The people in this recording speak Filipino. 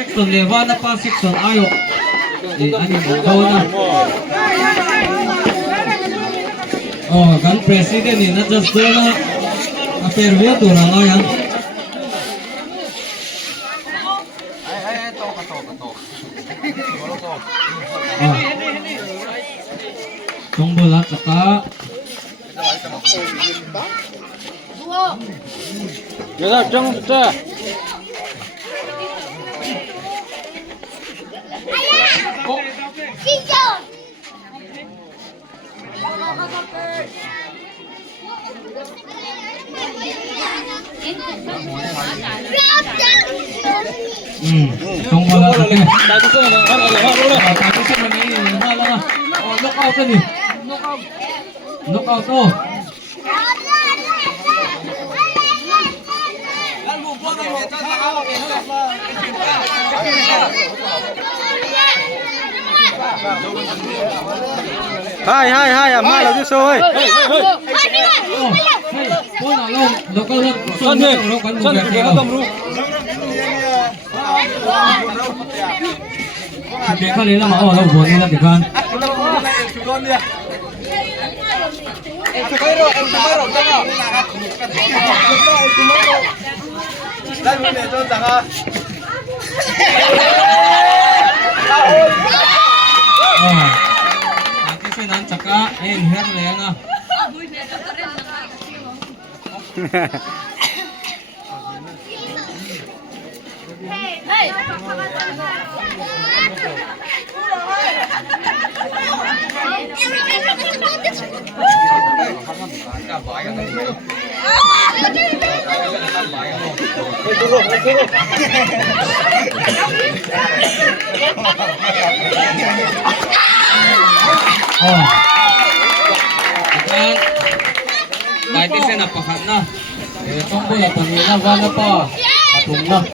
section lewa na pa section ayo ani mo na kan presiden ni na just na aperwo to na ngayon tunggu lah kakak Jangan jangan pecah. Tunggu lah kakak Tadi tu tapi sih ini malah knockout tadi knockout tuh Hai, amal lagi soy. Dia kali lah mau lo buat ni lah kan. Nanti saya nanti cakap, her lena. Dahil saya napakan na. Itong bola, pamila, wala pa. Patong na.